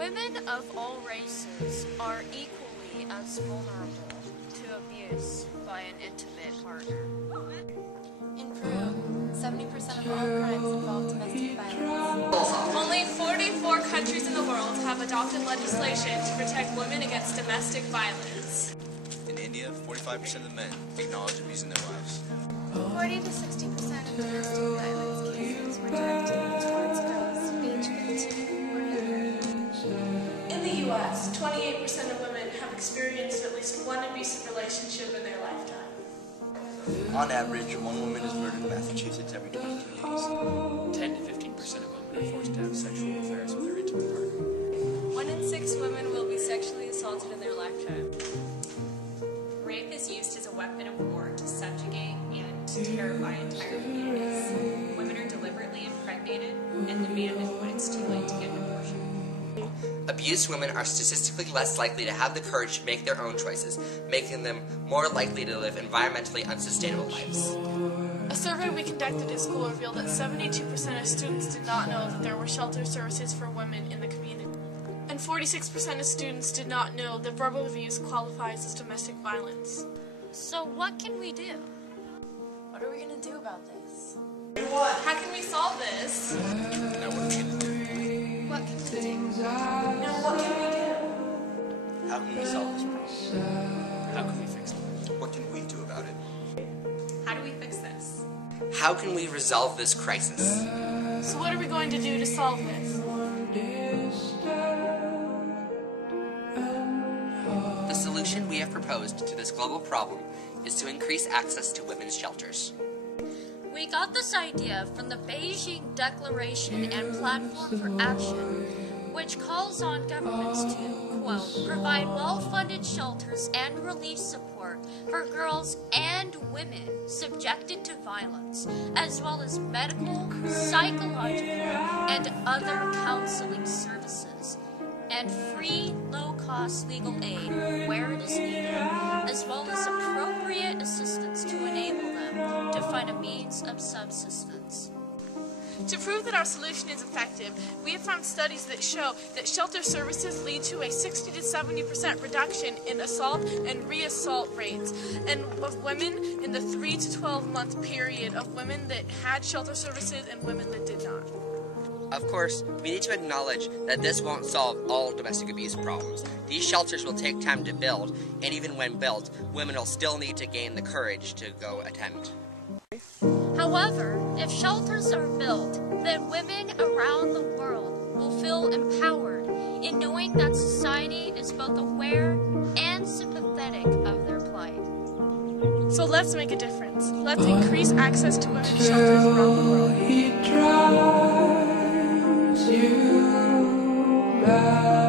Women of all races are equally as vulnerable to abuse by an intimate partner. In Peru, 70% of all crimes involve domestic violence. Only 44 countries in the world have adopted legislation to protect women against domestic violence. In India, 45% of the men acknowledge abusing their wives. 40 to 60% of domestic violence cases were directed towards girls aged 15 or younger. In the U.S., 28% of women have experienced at least one abusive relationship in their lifetime. On average, one woman is murdered in Massachusetts every 22 days. 10 to 15% of women are forced to have sexual affairs with their intimate partner. 1 in 6 women will be sexually assaulted in their lifetime. Rape is used as a weapon of war to subjugate and to terrify entire communities. Women are deliberately impregnated and demanded when it's too late to get an abortion. Abused women are statistically less likely to have the courage to make their own choices, making them more likely to live environmentally unsustainable lives. A survey we conducted at school revealed that 72% of students did not know that there were shelter services for women in the community. And 46% of students did not know that verbal abuse qualifies as domestic violence. So what can we do? What are we going to do about this? How can we solve this? Now what are we going to do? What can we do? Now what can we do? How can we solve this problem? How can we fix it? What can we do about it? How do we fix this? How can we resolve this crisis? So what are we going to do to solve this? The solution we have proposed to this global problem is to increase access to women's shelters. We got this idea from the Beijing Declaration and Platform for Action, which calls on governments to, quote, provide well-funded shelters and relief support for girls and women subjected to violence, as well as medical, psychological, and other counseling services, and free, low-cost legal aid where it is needed, as well as appropriate assistance to enable them to find a means of subsistence. To prove that our solution is effective, we have found studies that show that shelter services lead to a 60 to 70% reduction in assault and re-assault rates, and of women in the 3 to 12 month period of women that had shelter services and women that did not. Of course, we need to acknowledge that this won't solve all domestic abuse problems. These shelters will take time to build, and even when built, women will still need to gain the courage to go attend. However, if shelters are built, then women around the world will feel empowered in knowing that society is both aware and sympathetic of their plight. So let's make a difference. Let's increase access to women's shelters around the world. He drives you mad.